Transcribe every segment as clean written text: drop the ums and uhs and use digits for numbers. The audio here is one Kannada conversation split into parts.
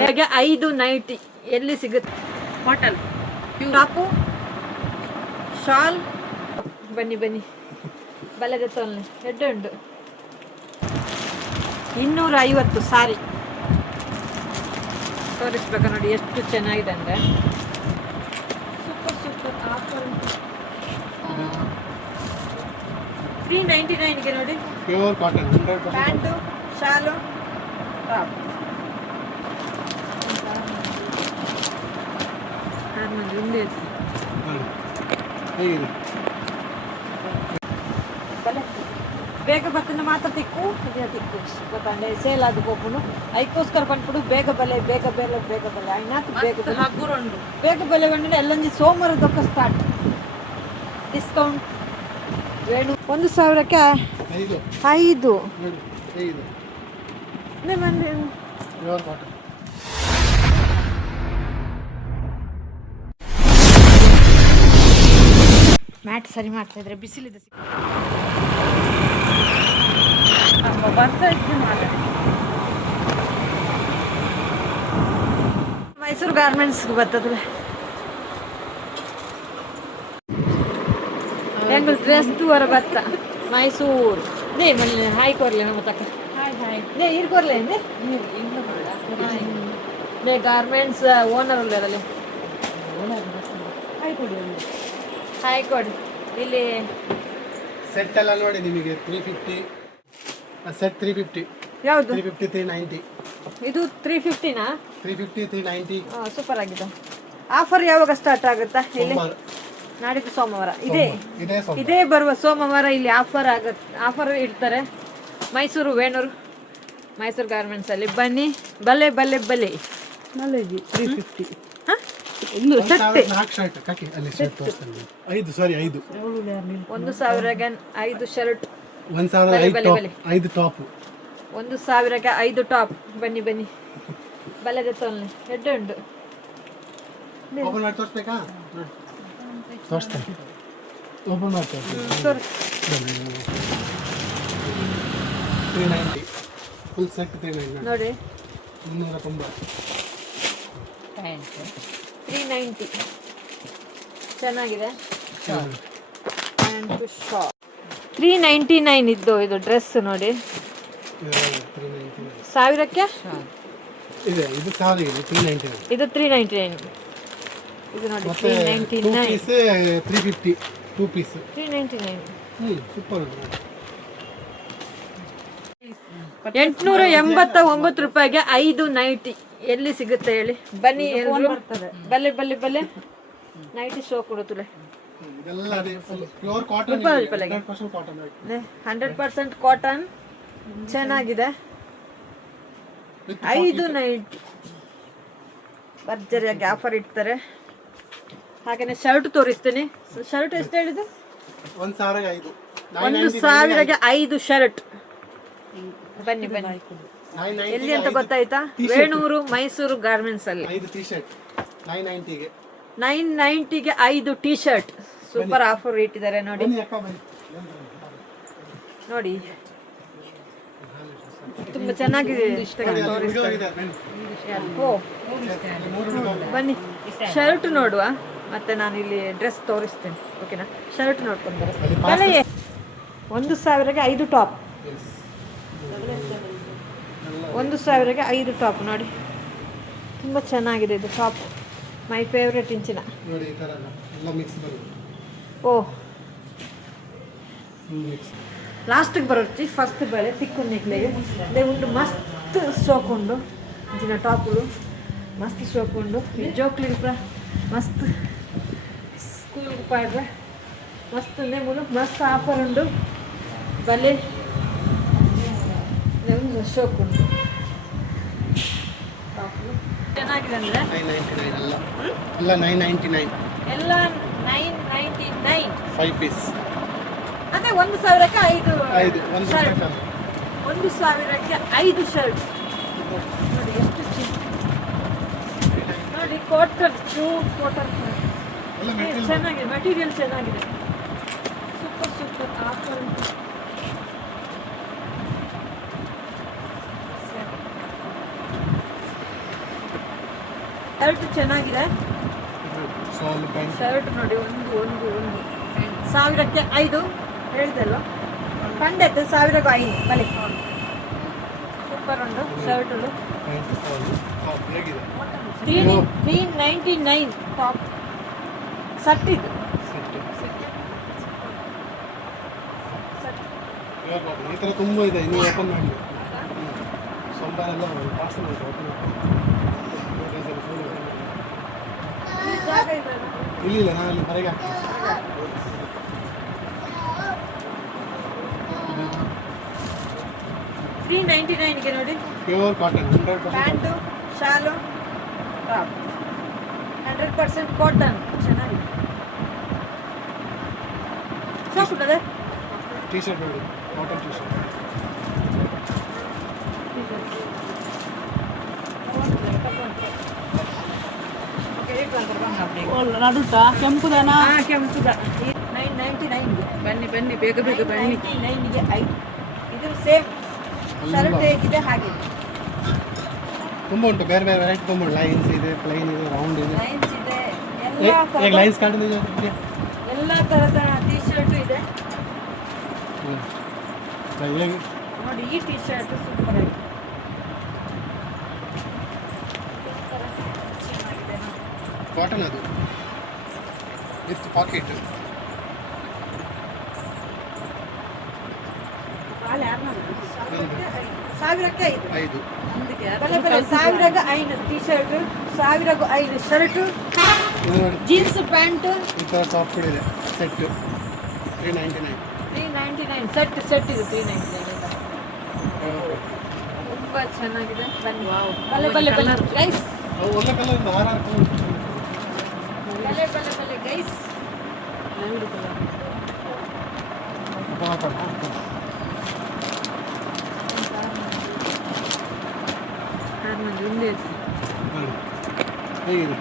ಹಾಗೆ 5 ನೈಟಿ ಎಲ್ಲಿ ಸಿಗುತ್ತೆ? Hotel top, shawl. ಬನ್ನಿ ಬನ್ನಿ, ಬಲ್ಲದೆ ತೊಲ್ಲೆ ಹೆಡ್ ಉಂಟು. 250 ಸಾರಿ ತೋರಿಸ್ಬೇಕಾ ನೋಡಿ ಎಷ್ಟು ಚೆನ್ನಾಗಿದೆ ಅಂದರೆ. Super super offer. 399ಗೆ ನೋಡಿ. ಪ್ಯೂರ್ ಕಾಟನ್ 100% ಪ್ಯಾಂಟು, ಶಾಲು, ಟಾಪ್. ಹೇಗಿದೆ ಬೇಗ ಬತ್ತನ ಮಾತ್ರ ತಿಕ್ಕು ತಿಕ್ಕು ಗೊತ್ತಂಡೆ ಸೇಲ್ ಅದು ಹೋಗ್ನು ಅದಕ್ಕೋಸ್ಕರ ಬಂದ್ಬಿಡು. ಬೇಗ ಬಲೆ ಬೇಗ ಬೆಲೆ ಬೇಗ ಬೆಲೆ ಆಯ್ನಾತು ಬೇಗ ಬೆಲೆ ಹಗುರುಂಡು ಬೇಗ ಬೆಲೆ ಬಂದ್ರೆ ಎಲ್ಲಂಜಿ ಸೋಮವಾರದೊಕ್ಕ ಸ್ಟಾರ್ಟ್ ಡಿಸ್ಕೌಂಟ್. 1,000ಕ್ಕೆ 5 ಪ್ಯೂರ್ ಕಾಟನ್. ಮ್ಯಾಟ್ ಸರಿ ಮಾಡ್ತಾ ಇದ್ರೆ ಬಿಸಿಲಿದೆ. ಮೈಸೂರು ಗಾರ್ಮೆಂಟ್ಸ್ಗೆ ಬರ್ತದೆ. ಹೆಂಗ್ ಡ್ರೆಸ್ ಟೂವರ ಬತ್ತ ಮೈಸೂರು ನೇ ಮನೆ ಹಾಯ್ ಕೊರ್ಲೆ ನಮ್ಮ ತಕ್ಕ ನೇ ಇರ್ ಕೊರ್ಲೆ ನೇ ಗಾರ್ಮೆಂಟ್ಸ್ ಓನರ್ ಉಳ್ಳದಲ್ಲಿ ಹಾಯ್ ಕೊಡಿ. ಇಲ್ಲಿ ಸೆಟ್ ಎಲ್ಲ ನೋಡಿ ನಿಮಗೆ 350 ಸೆಟ್ 350 ಯಾವುದು 350 390 ಇದು 350ನಾ 350 390. ಸೂಪರ್ ಆಗಿದೆ. ಆಫರ್ ಯಾವಾಗ ಸ್ಟಾರ್ಟ್ ಆಗುತ್ತಾ? ಇಲ್ಲಿ ಸೋಮವಾರ. ನಾಡಿದ್ದು ಸೋಮವಾರ ಇದೇ ಸೋಮವಾರ. ಇದೇ ಬರುವ ಸೋಮವಾರ ಇಲ್ಲಿ ಆಫರ್ ಇಡ್ತಾರೆ. ಮೈಸೂರು ವೇಣೂರು ಮೈಸೂರು ಗಾರ್ಮೆಂಟ್ಸ್ ಅಲ್ಲಿ ಬನ್ನಿ. ಬಲೆ ಬಲೆ ಬಲೆ 350 ಒಂದು ಸೆಟ್ 4 ಶರ್ಟ್ ಕಾಕಿ ಅಲ್ಲಿ ಶರ್ಟ್ ತೋರಿಸ್ತೀನಿ. 5 ಸಾರಿ 5 1,000ಗೆ 5 ಶರ್ಟ್ 1,000 5 ಟಾಪ್ 1,000ಗೆ 5 ಟಾಪ್. ಬನ್ನಿ ಬನ್ನಿ, ಬಲ್ಲದೆ ತೊಲ್ಲೆ ಹೆಡ್ ಉಂಟು. ಓಪನ್ ಮಾಡಿ ತೋರಿಸ್ಬೇಕಾ? ತೋರಿಸ್ತೀನಿ, ಓಪನ್ ಮಾಡಿ ತೋರಿಸಿ. 390 ಫುಲ್ ಸೆಟ್ 390 ನೋಡಿ 390 390 ಚೆನ್ನಾಗಿದೆ. 399 ಇದ್ದು ಇದು ಡ್ರೆಸ್ ನೋಡಿ. 1,000ಕ್ಕೆ ಇದೆ. ಇದು 1000 ಇದೆ 399. ಇದು 399. ಇದು ನೋಡಿ 399 ಪೀಸ್ 350 2 ಪೀಸ್ 399. ಸೂಪರ್. 889 ರೂಪಾಯಿಗೆ 5 ನೈಟಿ ಎಲ್ಲಿ ಸಿಗುತ್ತೆ ಹೇಳಿ? ಬನ್ನಿ ಎಲ್ಲರೂ. ಬಲ್ಲೆ ಬಲ್ಲೆ ಬಲ್ಲೆ ನೈಟಿ ಶೋ ಕೊಡುತ್ತಲೆ. ಇದೆಲ್ಲ ಪ್ಯೂರ್ ಕಾಟನ್ 100% ಕಾಟನ್ 100% ಕಾಟನ್ ಚೆನ್ನಾಗಿದೆ. 5 ನೈಟಿ ಭರ್ಜರಿಯಾಗಿ ಆಫರ್ ಇಡ್ತಾರೆ. ಹಾಗೇನೆ ಶರ್ಟ್ ತೋರಿಸ್ತೀನಿ. ಶರ್ಟ್ ಎಷ್ಟು ಹೇಳಿದೆ? 1,000ಗೆ 1,000ಗೆ 5 ಶರ್ಟ್. ಬನ್ನಿ ಬನ್ನಿ. ಎಲ್ಲಿ ಅಂತ ಗೊತ್ತಾಯ್ತಾ? ವೇಣೂರು ಮೈಸೂರು ಗಾರ್ಮೆಂಟ್ಸ್ ಅಲ್ಲಿ 5 ಟಿ ಶರ್ಟ್ 990ಗೆ 990ಗೆ 5 ಟಿ ಶರ್ಟ್. ಸೂಪರ್ ಆಫರ್ ಇಟ್ಟಿದ್ದಾರೆ ನೋಡಿ. ನೋಡಿ ತುಂಬಾ ಚೆನ್ನಾಗಿದೆ. ಬನ್ನಿ ಶರ್ಟ್ ನೋಡುವ, ಮತ್ತೆ ನಾನು ಇಲ್ಲಿ ಡ್ರೆಸ್ ತೋರಿಸ್ತೇನೆ. ಓಕೆನಾ? ಶರ್ಟ್ ನೋಡ್ಕೊಂಡು ಬರ. 1,000ಗೆ 5 ಟಾಪ್. 1,000ಗೆ 5 ಟಾಪ್ ನೋಡಿ. ತುಂಬ ಚೆನ್ನಾಗಿದೆ ಇದು ಟಾಪ್. ಮೈ ಫೇವ್ರೆಟ್ ಇಂಚಿನ. ನೋಡಿ ಈ ತರ ಎಲ್ಲ ಮಿಕ್ಸ್ ಬರುತ್ತೆ. ಓ ಮಿಕ್ಸ್ ಲಾಸ್ಟಿಗೆ ಬರುತ್ತೆ. ಫಸ್ಟ್ ಬೆಳೆ ತಿಕ್ಕೊಂಡು ನಿಕ್ಲೆಗೆ ಉಂಡು ಮಸ್ತ್ ಸ್ಟೋಕ್ ಉಂಡು. ಇಂಚಿನ ಟಾಪುಗಳು ಮಸ್ತ್ ಸ್ಟೋಕ್ ಉಂಡು. ಜೋಕ್ಲಿ ಮಸ್ತ್ ಸ್ಕೂಲ್ಗೆ ಪಾಡ್ರೆ ಮಸ್ತ್ ನೇಮೂಲು ಮಸ್ತ್ ಆಫರ್ ಉಂಡು. ಬಲೆ ಶೋಕ್ ಉಂಟು. ಚೆನ್ನಾಗಿದೆ ಅಂದರೆ 999 ಎಲ್ಲ 999 ಎಲ್ಲ 999 5 ಪೀಸ್. ಅದೇ 1,000ಕ್ಕೆ 5 ಒಂದು ಶರ್ಟ್. ಶರ್ಟ್ 1,000ಕ್ಕೆ 5 ಶರ್ಟ್ ನೋಡಿ ಎಷ್ಟು ನೋಡಿ. ಕಾಟನ್ ಕಾಟನ್ ಎಲ್ಲ ಮೆಟೀರಿಯಲ್ ಚೆನ್ನಾಗಿದೆ. ಮೆಟೀರಿಯಲ್ ಚೆನ್ನಾಗಿದೆ. ಸೂಪರ್ ಸೂಪರ್ ಆಫರ್ ಉಂಟು. ಶರ್ಟ್ ಚೆನ್ನಾಗಿದೆ. ಶಾಲ್ ಪ್ಯಾಂಟ್ ಶರ್ಟ್ ನೋಡಿ, ಒಂದು 1000ಕ್ಕೆ 5 ಹೇಳಿದಲ್ವ, ಖಂಡತ್ತೆ 1000ಕ್ಕೆ 5 ಬಲಿ. ಸೂಪರ್ ಉಂಟು ಶರ್ಟು. ಪ್ಯಾಂಟ್ ಶಾಲ್ ಟಾಪ್ ಹೇಗಿದೆ 399 ಟಾಪ್ ಸಟ್ ಇದು. ಸೆಟ್ ಈ ಥರ ತುಂಬ ಇದೆ, ನೀವು ಓಪನ್ ಮಾಡಿ. ಸೊಂಬಾರ ಎಲ್ಲ ಪಾರ್ಸಲ್ ಆಯಿತು, ಓಪನ್ ಜಾಗ ಇದೆ. ಇಲ್ಲ ನಾನು ಅಲ್ಲಿ ಹೊರಗೆ ಹಾಕ್ತೀನಿ. 399ಗೆ ನೋಡಿ, ಪ್ಯೂರ್ ಕಾಟನ್ 100% ಪ್ಯಾಂಟು ಶಾಲು ಟಾಪ್ 100% ಕಾಟನ್. ಚೆನ್ನಾಗಿದೆ. ಸಾಕುತ್ತದೆ. ಟೀ ಶರ್ಟ್ ನೋಡಿ, ಕಾಟನ್ ಟೀ ಶರ್ಟ್. ನಡುತ್ತಾ ಕೆಂಪುದನಾ? ಕೆಂಪುದ 999ಗೆ. ಬನ್ನಿ ಬನ್ನಿ ಬೇಗ ಬೇಗ ಬನ್ನಿ. 999ಗೆ 5. ಇದು ಸೇಮ್ ಶರ್ಟ್ ಹೇಗಿದೆ ಹಾಗೆ ತುಂಬ ಉಂಟು, ಬೇರೆ ಬೇರೆ ವೆರೈಟಿ ತುಂಬ ಉಂಟು. ಲೈನ್ಸ್ ಇದೆ, ಪ್ಲೈನ್ ಇದೆ, ರೌಂಡ್ ಇದೆ. ಲೈನ್ಸ್ ಇದೆ, ಈಗ ಎಲ್ಲ ಲೈನ್ಸ್ ಕಾರ್ಡ್ ಇದೆ. ಎಲ್ಲ ಥರದ ಟೀ ಶರ್ಟ್ ಇದೆ ನೋಡಿ. ಈ ಟೀ ಶರ್ಟ್ ಸೂಪರ್ ಆಗಿದೆ. ಕಾಟನ್ ಅದು ವಿತ್ ಪಾಕೆಟ್. ಸಾವಿರಕ್ಕೆ 5. 5 ಬೆಲೆ ಬೆಲೆ 1000ಗೆ 5 ಟೀ ಶರ್ಟ್, 1000ಗೆ 5 ಶರ್ಟು, ಇದು ನೋಡಿ, ಜೀನ್ಸ್ ಪ್ಯಾಂಟು. ಈ ಥರ ಟಾಪ್ ಕೂಡ ಇದೆ. ಸೆಟ್ 399. 399 ಸೆಟ್ ಇದು 399. ತುಂಬ ಚೆನ್ನಾಗಿದೆ. ಬನ್ನಿ. ಬಲೆ ಬಲೆ ಬಲೆ ಗೈಸ್, ಒಳ್ಳೆ ಕಲರ್ ಇದೆ, ಆರ್ ಬಲೆ ಬಲೆ ಬಲೆ ಗೈಸ್. ಹೇಗಿದೆ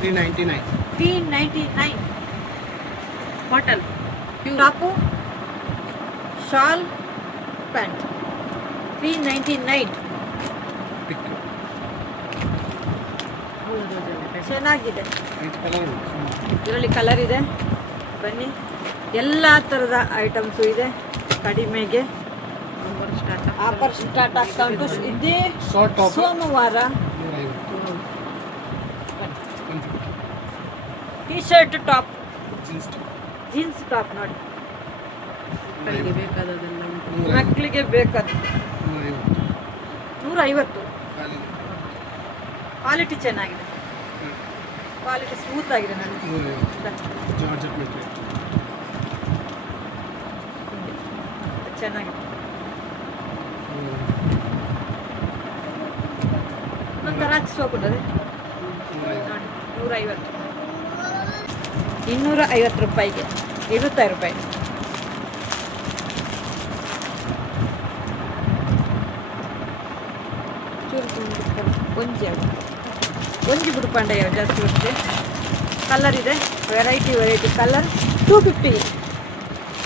399. 399 ಕಾಟನ್ ಟಾಪು ಶಾಲ್ ಪ್ಯಾಂಟ್ 399. ಚೆನ್ನಾಗಿದೆ. ಕಲರ್ ಇದರಲ್ಲಿ ಕಲರ್ ಇದೆ. ಬನ್ನಿ, ಎಲ್ಲ ಥರದ ಐಟಮ್ಸು ಇದೆ ಕಡಿಮೆಗೆ. ಆಫರ್ ಸ್ಟಾರ್ಟ್ ಆಗ್ತಾ ಉಂಟು. ಇದೇ ಶಾರ್ಟ್ ಟಾಪ್ ಸೋಮವಾರ 150. T shirt top, jeans jeans top ನೋಡಿ, ಮಕ್ಕಳಿಗೆ ಬೇಕಾದದೆಲ್ಲ ಉಂಟು. ಮಕ್ಕಳಿಗೆ ಬೇಕಾದ 150. 150. ಕ್ವಾಲಿಟಿ ಚೆನ್ನಾಗಿದೆ, ಕ್ವಾಲಿಟಿ ಸ್ಮೂತ್ ಆಗಿದೆ ನನಗೆ. 150. ಜಾರ್ಜೆಟ್ ಮೆಟೀರಿಯಲ್ ಚೆನ್ನಾಗಿದೆ. ಒಂಥರ ಹಚ್ಚಿಸೋಗುತ್ತದೆ ನೋಡಿ. 150. 250 ರೂಪಾಯಿಗೆ 25 ರೂಪಾಯಿ. ಚೂರು ಒಂಜಿ ಬಿಡುಪಂಡ ಜಾಸ್ತಿ ಬರುತ್ತೆ. ಕಲರ್ ಇದೆ, ವೆರೈಟಿ ಕಲರ್. 250ಗೆ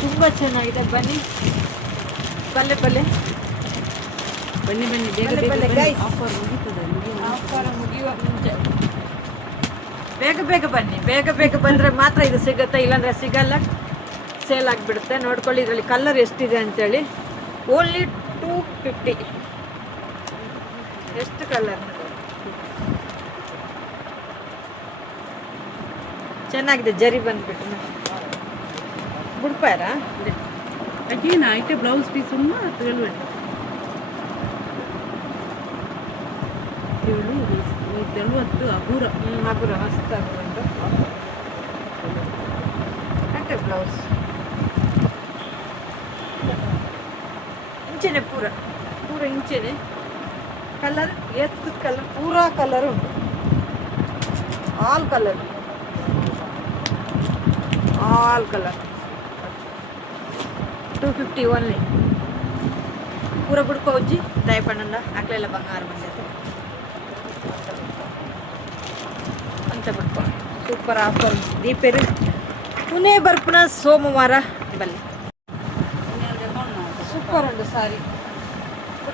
ತುಂಬ ಚೆನ್ನಾಗಿದೆ. ಬನ್ನಿ, ಬಲ್ಲೆ ಬಲ್ಲೆ ಬನ್ನಿ ಬನ್ನಿ ಬೇಗ ಬನ್ನಿ, ಬೇಗ ಬನ್ನಿ, ಬನ್ನಿ. guys. ಆಫರ್ ಮುಗೀತದೆ. ಆಫರ್ ಮುಗಿಯುವ ಮುಂಚೆ ಬೇಗ ಬೇಗ ಬನ್ನಿ. ಬೇಗ ಬೇಗ ಬಂದರೆ ಮಾತ್ರ ಇದು ಸಿಗುತ್ತೆ, ಇಲ್ಲಾಂದರೆ ಸಿಗಲ್ಲ, ಸೇಲ್ ಆಗಿಬಿಡುತ್ತೆ. ನೋಡ್ಕೊಳ್ಳಿ ಇದರಲ್ಲಿ ಕಲರ್ ಎಷ್ಟಿದೆ ಅಂತೇಳಿ. ಓನ್ಲಿ 250. ಎಷ್ಟು ಕಲರ್ ಚೆನ್ನಾಗಿದೆ. ಜರಿ ಬಂದ್ಬಿಟ್ಟು ಬುಡ್ಪಾರ ಅದೇನ ಐತೆ ಬ್ಲೌಸ್ ಪೀಸ್ ಉಮ್ಮ 12 ಅಪೂರ. ಅಪೂರ ಮಸ್ತ್ ಆಗುಂಟು. ಅಷ್ಟೇ ಬ್ಲೌಸ್ ಇಂಚೆನೆ ಪೂರ ಇಂಚೆನೆ. ಕಲರ್ ಎತ್ತು ಕಲರ್ ಪೂರಾ ಕಲರ್ ಉಂಟು. All colour 250 only. ಪೂರ ಬುಡ್ಕೋಜ್ಜಿ ದಯಪಣ್ಣಂದ ಅಕ್ಲೆಲ್ಲ ಬಂಗಾರ ಬಂದೈತೆ ಅಂತ ಬಿಡ್ಕೊ. Super offer ದೀಪೇರು. ಪುನೇ ಬರ್ಪುನ ಸೋಮವಾರ ಬಲ್ಲಿ. ಸೂಪರ್ ಉಂಟು ಸಾರಿ.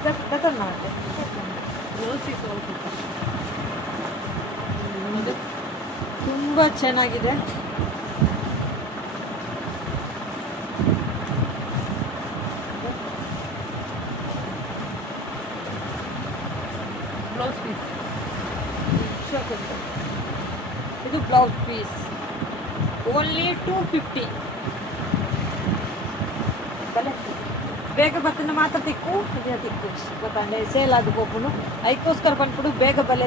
ಬೆಟರ್ ಮಾಡುತ್ತೆ. ಬ್ಲೌಸ್ ಪೀಸ್ ತುಂಬ ಚೆನ್ನಾಗಿದೆ. ಬ್ಲೌಸ್ ಪೀಸ್ ಇದು ಬ್ಲೌಸ್ ಪೀಸ್ ಓನ್ಲಿ 250. ಬೇಗ ಬತ್ತನ ಮಾತ್ರ ತಿಕ್ಕು ಇದನ್ನ ತಿಕ್ಕು ಗೊತ್ತಾಂಡೆ ಸೇಲ್ ಅದು ಹೋಗ್ನು ಐಕೋಸ್ಕರ ಬಂದ್ಬಿಡು ಬೇಗ ಬಲೆ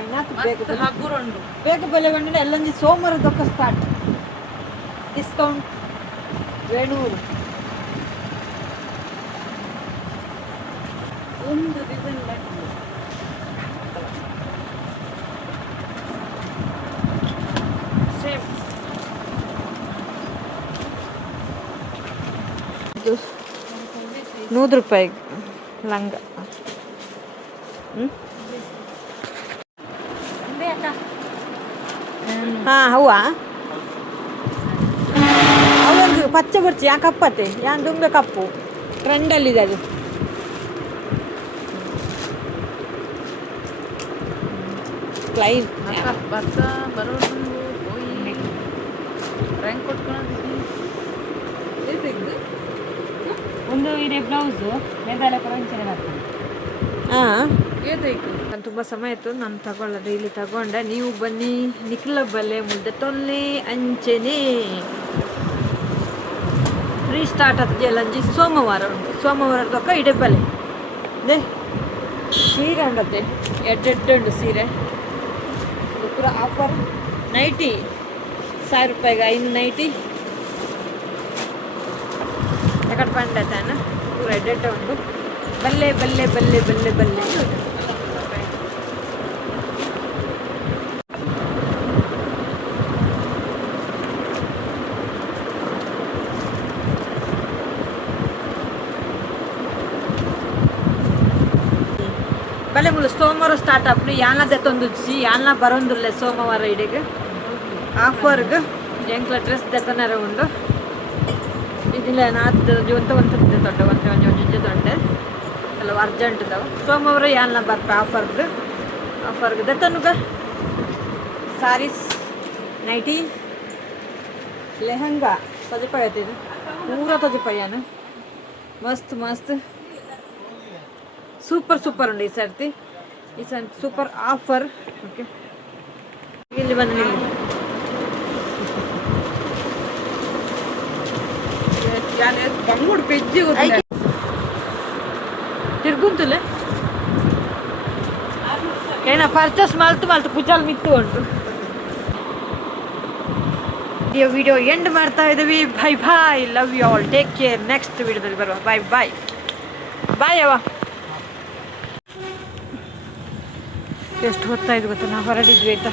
ಐನಾತ್ ಬೇಗ ಹಗ್ಗುರಂಡು ಬೇಗ ಬಲೆ ಬಂದ್ರೆ ಎಲ್ಲಂಜಿ ಸೋಮವಾರ ದೊಕ್ಕ ಸ್ಟಾರ್ಟ್ ಡಿಸ್ಕೌಂಟ್ 700. ಒಂದು ಡಿಸೈನ್ ಬೇಕು. ಸೇಮ್ 100 ರೂಪಾಯಿ ಲಂಗ. ಹಾಂ ಹೌವಾ ಅವೊಂದು ಪಚ್ಚೆ ಬರ್ಚಿ ಯಾ ಕಪ್ಪತ್ತೆ ಯಾನ್ ದುಂಬೆ ಕಪ್ಪು ಟ್ರೆಂಡಲ್ಲಿದೆ ಅದು. ಕ್ಲೈನ್ ಭತ್ತ ಬರೋದು ಹೋಗಿ ರ್ಯಾಂಕ್ ಕೊಟ್ಕೊಂಡು ಒಂದು ಇದೆ ಬ್ಲೌಸು ಮೆದಲೆ ಪರಂಚನೆ ಬರ್ತದೆ. ಹಾಂ ಏತೈಕು ನಾನು ತುಂಬ ಸಮಯ ಆಯಿತು ನಾನು ತಗೊಳ್ಳೋದು ಇಲ್ಲಿ ತಗೊಂಡೆ. ನೀವು ಬನ್ನಿ ನಿಖಿಲ ಬಲೆ ಮುದ್ದೆ ತೊನ್ನೆ ಅಂಚೆನೆ ಫ್ರೀ ಸ್ಟಾರ್ಟ್ ಆಗ್ತದೆ ಎಲ್ಲಂಜಿ ಸೋಮವಾರ ಉಂಟು. ಸೋಮವಾರ ತಕ್ಕ ಇಡೆ ಬಲೆ ದೇ ಸೀರೆ ಉಂಡತ್ತೆ ಎಡ್ಡೆಡ್ಡು ಸೀರೆ ಇದು ಪೂರ ಆಫರ್. ನೈಟಿ 1000 ರೂಪಾಯಿಗೆ 5 ನೈಟಿ ಎಕಡೆ ಪಂಡ ತಾನ ಪೂರ ಎಡ್ಡೆಡ್ಡ ಉಂಟು. ಬಲ್ಲೆ ಬಲ್ಲೆ ಬಲ್ಲೆ ಬಲ್ಲೆ ಬಲ್ಲೆ ಬಲೆ ಮುಳ್ಳು ಸೋಮವಾರ ಸ್ಟಾರ್ಟ್ ಆಪ್ನು ಯಾನದೇ ತೊಂದುಚ್ಚಿ ಯಾನ ಬರೋಂದುಲ್ಲೆ ಸೋಮವಾರ ಇಡೆಗೆ ಆಫರ್ಗೆ ಎಂಕ್ಲ ಡ್ರೆಸ್ ದೆತನರ ಉಂಡು. ಇದಿಲ್ಲ ನಾತು ಜೊಂತ ಒಂದು ತೊಂಡೆ ಒಂಜೊಂಜೆ ತೊಂಡೆ ಕೆಲವು ಅರ್ಜೆಂಟ್ ಇದಾವೆ. ಸೋಮವಾರ ಯಾನ ಬರ್ಪ ಆಫರ್ಗೆ ದೆತನುಗ ಸಾರೀಸ್ ನೈಟಿ ಲೆಹಂಗಾ ತಜಪಾಯಿ ಆಯ್ತಿದ್ದು ಪೂರ ತಜಪಾಯಿನ ಮಸ್ತ್ ಮಸ್ತ್ ಸೂಪರ್ ಉಂಡು ಈ ಸರ್ತಿ. ಈ ಸೂಪರ್ ಆಫರ್. ಓಕೆ ಇಲ್ಲಿ ಬಂದು ನಿಲ್ಲಿ ಬಂಗುಡು ಪೆಜ್ಜಿ ತಿರ್ಗುಂತುಲೆ ಏನ ಪರ್ಚೇಸ್ ಮಲ್ತು ಕುಜಾಲ್ ಮಿತ್ತು ಉಂಟು. ವಿಡಿಯೋ ಎಂಡ್ ಮಾಡ್ತಾ ಇದ್ದೀವಿ. Bye love you all, take care. Next ವಿಡಿಯೋದಲ್ಲಿ ಬರುವ. ಬಾಯ್ ಅವ. ಎಷ್ಟು ಹೊತ್ತಾಯ್ತು ಗೊತ್ತಾ ನಾವು ಹೊರಡಿದ್ವಿ ಆಯ್ತಾ.